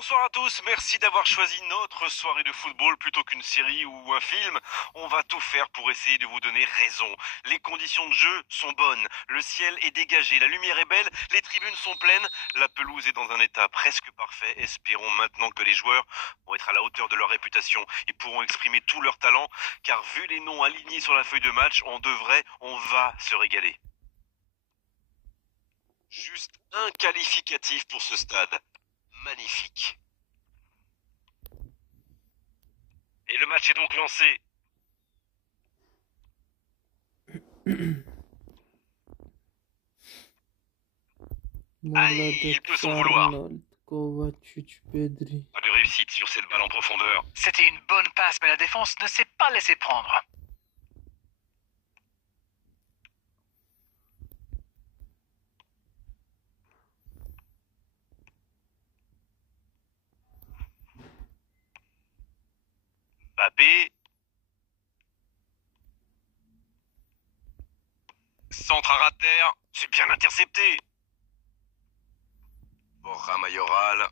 Bonsoir à tous, merci d'avoir choisi notre soirée de football plutôt qu'une série ou un film. On va tout faire pour essayer de vous donner raison. Les conditions de jeu sont bonnes, le ciel est dégagé, la lumière est belle, les tribunes sont pleines, la pelouse est dans un état presque parfait. Espérons maintenant que les joueurs vont être à la hauteur de leur réputation et pourront exprimer tout leur talent, car vu les noms alignés sur la feuille de match, on va se régaler. Juste un qualificatif pour ce stade. Magnifique. Et le match est donc lancé. Aïe, il peut s'en vouloir. Arnold, Kovacic, Pedri. Pas de réussite sur cette balle en profondeur. C'était une bonne passe, mais la défense ne s'est pas laissée prendre. Mbappé. Centre à ras de terre. C'est bien intercepté. Borja Mayoral.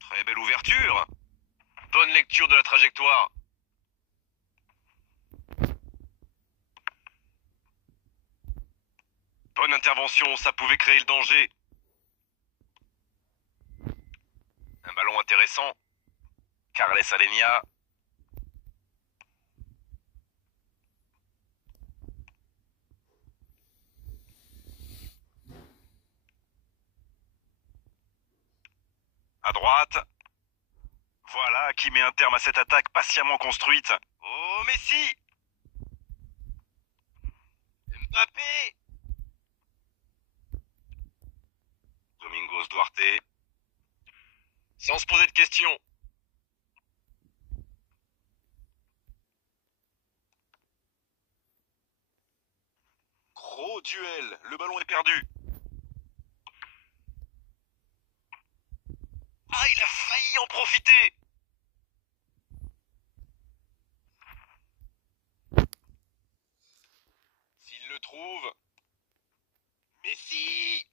Très belle ouverture. Bonne lecture de la trajectoire. Bonne intervention, ça pouvait créer le danger. Un ballon intéressant. Carles Alenia. À droite. Voilà qui met un terme à cette attaque patiemment construite. Oh, Messi! Mbappé! Domingos Duarte. Sans se poser de questions. Gros duel, le ballon est perdu. Ah, il a failli en profiter. S'il le trouve. Messi!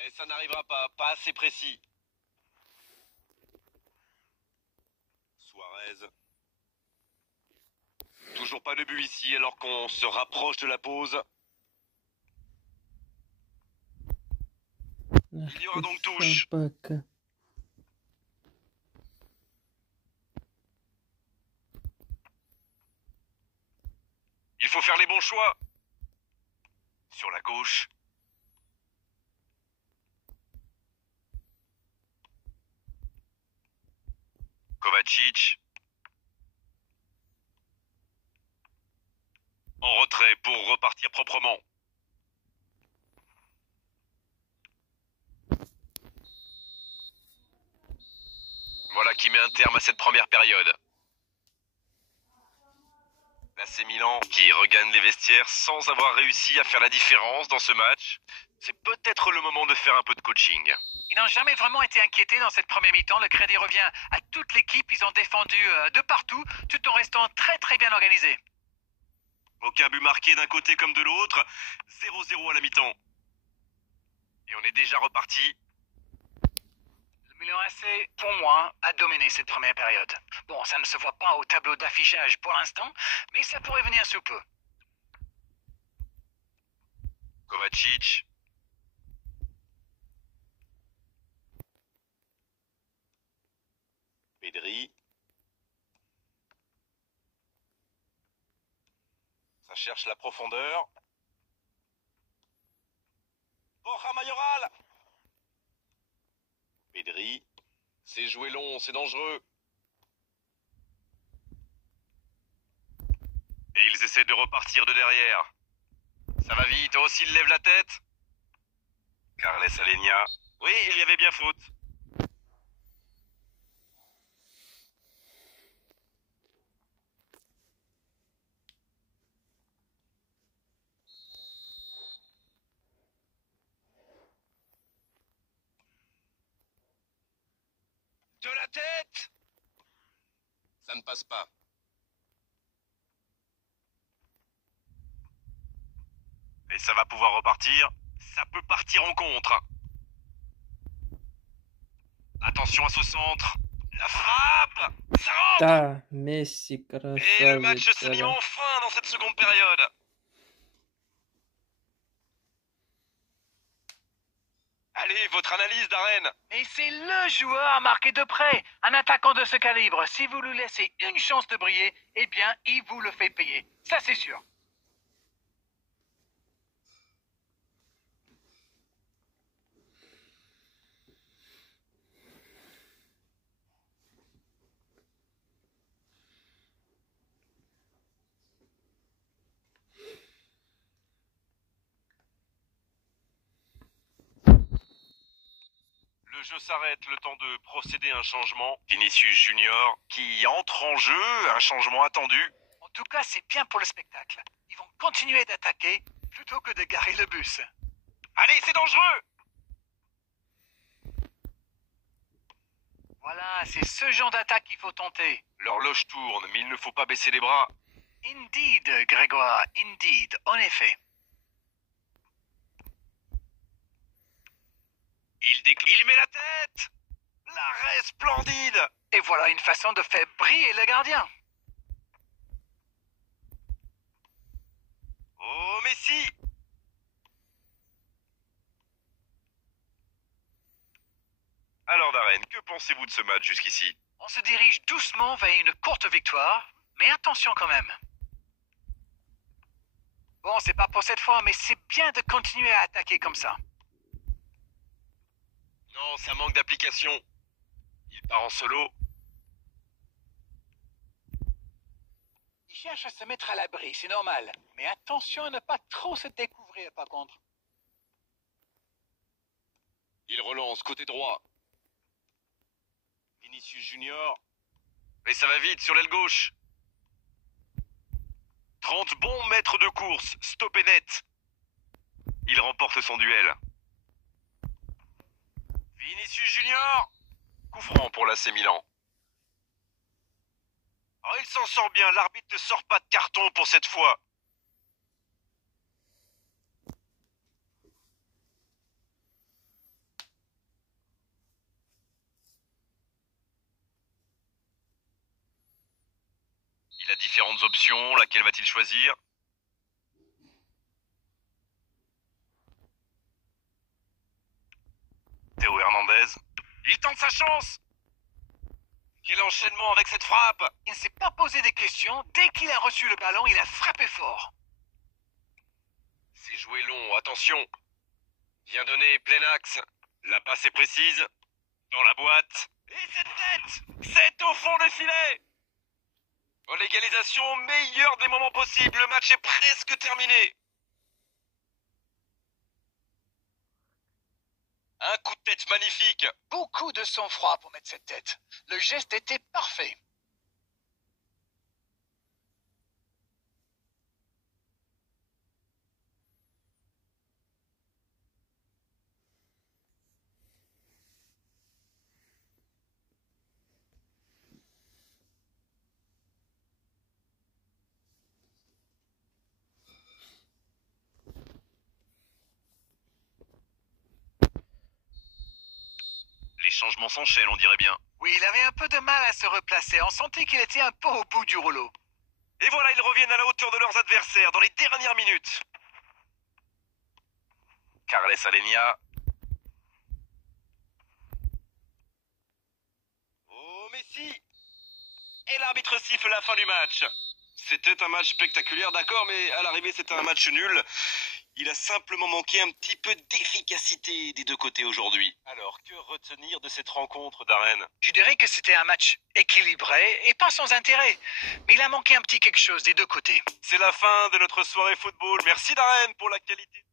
Et ça n'arrivera pas assez précis. Suarez. Toujours pas de but ici alors qu'on se rapproche de la pause. Il y aura donc touche. Sambaka. Il faut faire les bons choix. Sur la gauche. Kovacic. En retrait pour repartir proprement. Voilà qui met un terme à cette première période. L'AC Milan qui regagne les vestiaires sans avoir réussi à faire la différence dans ce match. C'est peut-être le moment de faire un peu de coaching. Ils n'ont jamais vraiment été inquiétés dans cette première mi-temps. Le crédit revient à toute l'équipe. Ils ont défendu de partout, tout en restant très bien organisés. Aucun but marqué d'un côté comme de l'autre. 0-0 à la mi-temps. Et on est déjà reparti. Le Milan AC, pour moi, a dominé cette première période. Bon, ça ne se voit pas au tableau d'affichage pour l'instant, mais ça pourrait venir sous peu. Kovacic. Pedri. Ça cherche la profondeur. Borja Mayoral. Pedri. C'est joué long, c'est dangereux. Et ils essaient de repartir de derrière. Ça va vite, oh s'il lève la tête. Carles Alenia. Oui, il y avait bien faute. De la tête! Ça ne passe pas. Et ça va pouvoir repartir. Ça peut partir en contre. Attention à ce centre. La frappe. Ça rentre. Да, Месси, Et le красавец, match s'est mis Аля. enfin dans cette seconde période. Allez, votre analyse, Darren. Mais c'est le joueur à marquer de près. Un attaquant de ce calibre, si vous lui laissez une chance de briller, eh bien, il vous le fait payer. Ça, c'est sûr. Le jeu s'arrête, le temps de procéder à un changement. Vinicius Junior qui entre en jeu, un changement attendu. En tout cas, c'est bien pour le spectacle. Ils vont continuer d'attaquer plutôt que de garer le bus. Allez, c'est dangereux. Voilà, c'est ce genre d'attaque qu'il faut tenter. L'horloge tourne, mais il ne faut pas baisser les bras. Indeed, Grégoire, indeed, en effet. Il met la tête. L'arrêt splendide. Et voilà une façon de faire briller le gardien. Oh, Messi. Alors, Darren, que pensez-vous de ce match jusqu'ici? On se dirige doucement vers une courte victoire, mais attention quand même. Bon, c'est pas pour cette fois, mais c'est bien de continuer à attaquer comme ça. Non, ça manque d'application. Il part en solo. Il cherche à se mettre à l'abri, c'est normal. Mais attention à ne pas trop se découvrir par contre. Il relance côté droit. Vinicius Junior. Mais ça va vite sur l'aile gauche. 30 bons mètres de course, stop et net. Il remporte son duel. Vinicius Junior. Coup franc pour l'AC Milan. Oh, il s'en sort bien, l'arbitre ne sort pas de carton pour cette fois. Il a différentes options, laquelle va-t-il choisir? Théo Hernandez. Il tente sa chance. Quel enchaînement avec cette frappe. Il ne s'est pas posé des questions. Dès qu'il a reçu le ballon, il a frappé fort. C'est joué long, attention. Bien donné, plein axe. La passe est précise. Dans la boîte. Et cette tête. C'est au fond du filet. Oh, l'égalisation, meilleur des moments possibles. Le match est presque terminé. Un coup de tête magnifique. Beaucoup de sang-froid pour mettre cette tête. Le geste était parfait. Les changements s'enchaînent, on dirait bien. Oui, il avait un peu de mal à se replacer. On sentait qu'il était un peu au bout du rouleau. Et voilà, ils reviennent à la hauteur de leurs adversaires dans les dernières minutes. Carles Alenia. Oh, Messi. Et l'arbitre siffle la fin du match. C'était un match spectaculaire, d'accord, mais à l'arrivée, c'était un match nul. Il a simplement manqué un petit peu d'efficacité des deux côtés aujourd'hui. Alors, que retenir de cette rencontre, Darren? Je dirais que c'était un match équilibré et pas sans intérêt. Mais il a manqué un petit quelque chose des deux côtés. C'est la fin de notre soirée football. Merci, Darren, pour la qualité.